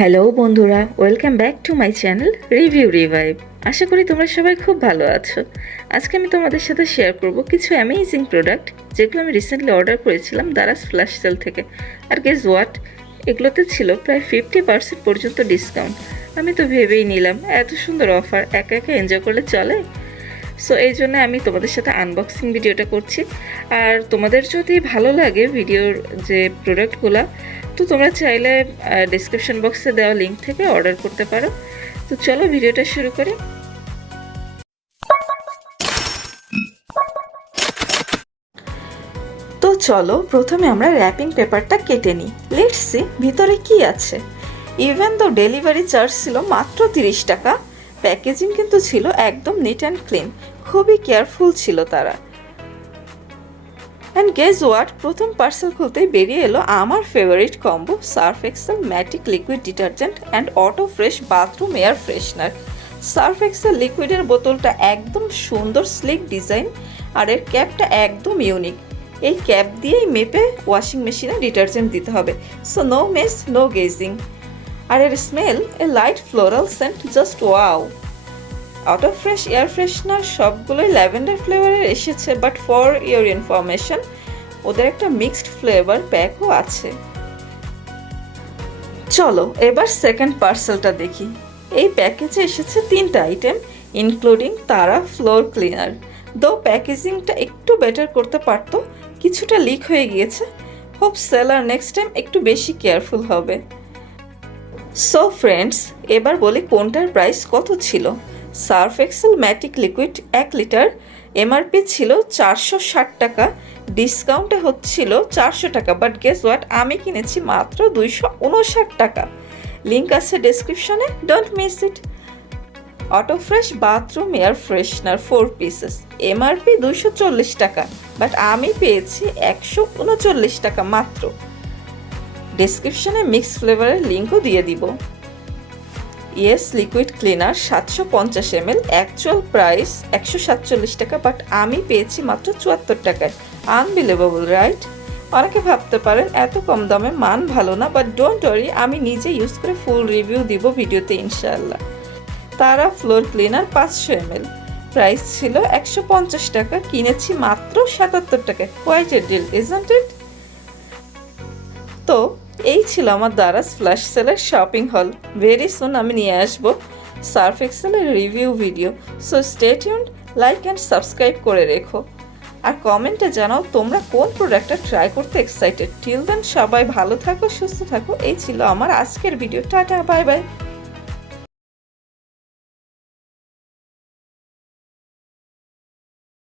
Hello বন্ধুরা, welcome back to my channel review revive. আশা করি তোমরা সবাই খুব ভালো আছো। আজকে আমি তোমাদের সাথে শেয়ার করব কিছু অ্যামেজিং প্রোডাক্ট যেগুলো আমি রিসেন্টলি অর্ডার করেছিলাম দারাস ফ্ল্যাশ সেল থেকে। আর গেস হোয়াট এগুলোতে ছিল প্রায় ফিফটি পার্সেন্ট পর্যন্ত ডিসকাউন্ট আমি তো ভেবেই নিলাম, এত সুন্দর অফার একা একা এনজয় করলে চলে? সো এই জন্য আমি তোমাদের সাথে আনবক্সিং ভিডিওটা করছি। আর তোমাদের যদি ভালো লাগে ভিডিওর যে প্রোডাক্টগুলো তো তোমরা চাইলে ডিসক্রিপশন বক্সে দেওয়া লিঙ্ক থেকে অর্ডার করতে পারো। তো চলো ভিডিওটা শুরু করি। তো চলো প্রথমে আমরা র্যাপিং পেপারটা কেটে নিই। লেটস সি ভিতরে কি আছে। ইভেন তো ডেলিভারি চার্জ ছিল মাত্র তিরিশ টাকা প্যাকেজিং কিন্তু ছিল একদম নিট অ্যান্ড ক্লিন খুবই কেয়ারফুল ছিল তারা। অ্যান্ড গেজ ওয়াট প্রথম পার্সেল খুলতেই বেরিয়ে এলো আমার favourite combo surf excel matic liquid detergent and auto fresh bathroom air freshener surf excel লিকুইডের বোতলটা একদম সুন্দর স্লিক ডিজাইন আর এর ক্যাপটা একদম ইউনিক এই ক্যাপ দিয়েই মেপে ওয়াশিং মেশিনে ডিটারজেন্ট দিতে হবে। So no mess no guessing আর এর smell a light floral scent just wow auto fresh air freshener সবগুলোই ল্যাভেন্ডার ফ্লেভারের এসেছে বাট ফর ইওর ইনফরমেশন ওদের একটা মিক্সড ফ্লেভার প্যাকও আছে। চলো, এবার সেকেন্ড পার্সেলটা দেখি। এই প্যাকেজে এসেছে তিনটা আইটেম ইনক্লুডিং তারা ফ্লোর ক্লিনার দো প্যাকেজিংটা একটু বেটার করতে পারতো, কিছুটা লিক হয়ে গিয়েছে। হোপ সেলার নেক্সট টাইম একটু বেশি কেয়ারফুল হবে। সো ফ্রেন্ডস এবার বলি কোনটার প্রাইস কত ছিল? সার্ফ এক্সেল ম্যাটিক লিকুইড এক লিটার এমআরপি ছিল চারশো ষাট টাকা, ডিসকাউন্টে হচ্ছিল চারশো টাকা বাট গেস ওয়াট আমি কিনেছি মাত্র দুইশো উনষাট টাকা। লিঙ্ক আছে ডেসক্রিপশনে don't miss it auto fresh bathroom air freshener four pieces MRP দুইশো চল্লিশ টাকা বাট আমি পেয়েছি একশো উনচল্লিশ টাকা মাত্র। ডেসক্রিপশনে মিক্স ফ্লেভারের লিঙ্কও দিয়ে দিব। ইয়েস লিকুইড ক্লিনার সাতশো পঞ্চাশ এম এল অ্যাকচুয়াল প্রাইস একশো সাতচল্লিশ টাকা বাট আমি পেয়েছি মাত্র চুয়াত্তর টাকায়। আনবিলিভেবল রাইট অনেকে ভাবতে পারেন, এত কম দামে মান ভালো না বাট ডোন্ট ওয়ারি আমি নিজে ইউজ করে ফুল রিভিউ দিব ভিডিওতে ইনশাল্লাহ তারা ফ্লোর ক্লিনার পাঁচশো এম এল প্রাইস ছিল একশো পঞ্চাশ টাকা, কিনেছি মাত্র সাতাত্তর টাকায়। কোয়াইট ডিল ইজন্ট ইট তো এই ছিল আমার দারাস ফ্ল্যাশ সেলের শপিং হল ভেরি সুন আমি নিয়ে আসব surf এক্সেলের review video so stay tuned like and subscribe করে রেখো। আর কমেন্টে জানাও তোমরা কোন প্রোডাক্টটা ট্রাই করতে এক্সাইটেড টিল দেন সবাই ভালো থাকো, সুস্থ থাকো। এই ছিল আমার আজকের ভিডিও টাটা বাই বাই